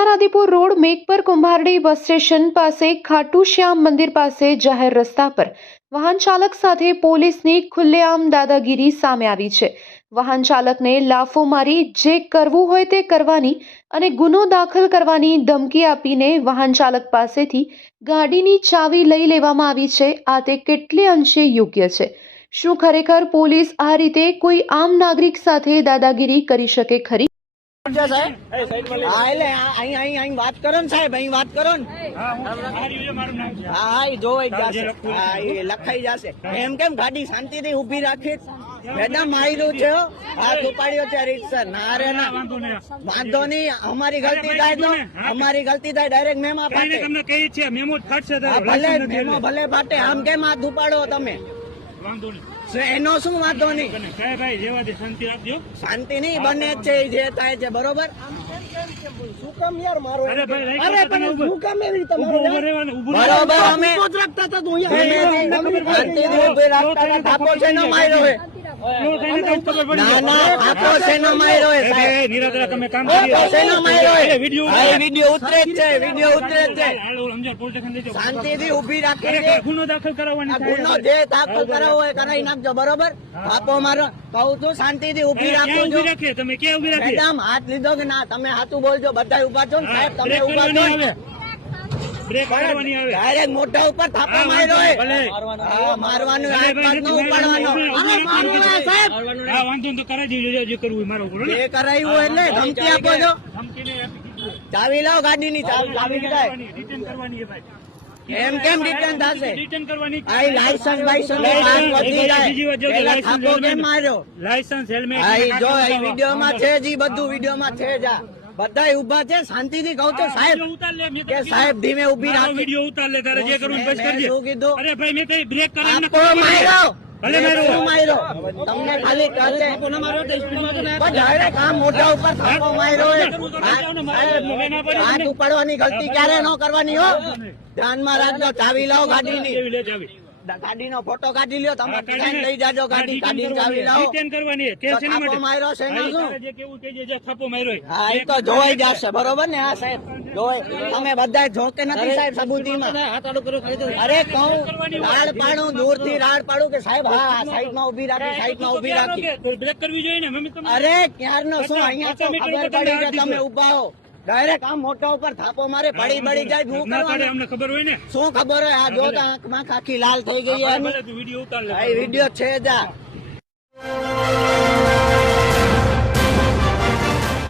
Adipur road Meghpar Kumbhardi bus station પાસે ખાટુ શ્યામ મંદિર પાસે જાહેર રસ્તા પર વાહન ચાલક સાથે પોલીસની ખુલ્લેઆમ દાદાગીરી સામે આવી છે. વાહન ચાલકને લાફો મારી જે કરવું હોય તે કરવાની અને ગુનો દાખલ કરવાની ધમકી આપીને વાહન ચાલક પાસેથી ગાડીની ચાવી લઈ લેવામાં આવી છે. આ તે કેટલે અંશે યોગ્ય છે? શું ખરેખર પોલીસ આ રીતે કોઈ આમ નાગરિક સાથે દાદાગીરી કરી શકે ખરી? સાહેબ? હા એટલે અહીં અહીં અહીં વાત કરો ને સાહેબ અહીં વાત કરો ને. હા હા એ જોવાઈ જશે હા એ લખાઈ જશે એમ કેમ ગાડી શાંતિથી ઊભી રાખી? મેડમ માર્યું છે આ ઉપાડ્યો છે રીતસર. ના રે ના. વાંધો નહીં. અમારી ગલતી થાય તો અમારી ગલતી થાય ડાયરેક્ટ મેમા ફાટે. તમને કહીએ છીએ મેમો ફાટશે ભલે મેમો ભલે ફાટે. આમ કેમ આ ધુપાડો તમે? વાંધો નહીં. એનો શું વાંધો નહીં. ભાઈ જેવા શાંતિ આપજો શાંતિ નહીં બને જ છે જે થાય છે બરોબર? બરોબર અમે રાખતા હતા. તો ખબર શાંતિથી રાખી હોય કરાવી નાખજો બરોબર થાપો મારો કહું છું શાંતિથી ઊભી રાખો તમે ક્યાં ઊભી રાખીએ હાથ લીધો કે ના તમે હાથું બોલજો બધા ઊભા છો સાહેબ તમે ઊભા બ્રેક મારવાની આવે. ડાયરેક્ટ મોઢા ઉપર થાપા માર્યો ભલે. મારવાનું ઉપાડવાનો. સાહેબ. હા વાંધો તો કરાવી દેજો જે કરવું મારો ને. જે કરાયું એટલે ધમકી આપો છો. ચાવી લાવો ગાડીની ચાવી ચાવી રિટર્ન કરવાની છે ભાઈ. એમ કેમ રિટર્ન થશે? રિટર્ન કરવાની. આ લાયસન્સ લાયસન્સ વધી જાય. થાપો કેમ માર્યો? લાયસન્સ હેલ્મેટ આઈ જો એ વિડીયોમાં છે જ બધું વિડીયોમાં છે જ આ ઊભા છે શાંતિથી કહું તો સાહેબ ઉતાર લે કે સાહેબ ધીમે ઊભી રાખો. વીડિયો ઉતાર લે તારે જે કરવું બસ કરજે. શું કીધું? અરે ભાઈ મેં કઈ બ્રેક કરાવીને માર્યો. ભલે માર્યો. માર્યો? તમને ખાલી કહે પણ direct આમ મોઢા ઉપર થાપો માર્યો હાથ ઉપાડવાની ગલતી ક્યારે ન કરવાની હો. ધ્યાનમાં રાખજો ચાવી લાવો ગાડીની. ગાડીનો ફોટો કાઢી લ્યો તમે ડિઝાઇન લઈ જાજો ગાડી કાઢી ચાવી લાવો. રિટર્ન કરવાની? છે. તો એના માટે. માર્યો છે ને શું? જે કેવું કે જે થાપો માર્યો હા એ તો જોવાઈ જશે બરોબર ને? હા સાહેબ જોવાઈ તમે બધા જોકે નથી સાહેબ સબૂતીમાં? અરે કહું રાડ પાડું દૂરથી રાડ પાડું કે સાહેબ હા સાઈડમાં ઊભી રાખી સાઈડમાં ઊભી રાખી. બ્રેક કરવી જોઈએ ને? મમ્મી તમે અરે ક્યારનો શું? અહીંયા તો ખબર પડી કે તમે ઊભા હો. ડાયરેક્ટ આમ મોટા ઉપર થાપો મારે પડી પડી જાય શું કરવાનું અમને ખબર હોય ને. શું ખબર હોય? આ જો તા આંખમાં ખાખી લાલ થઈ ગઈ વીડિયો છે જા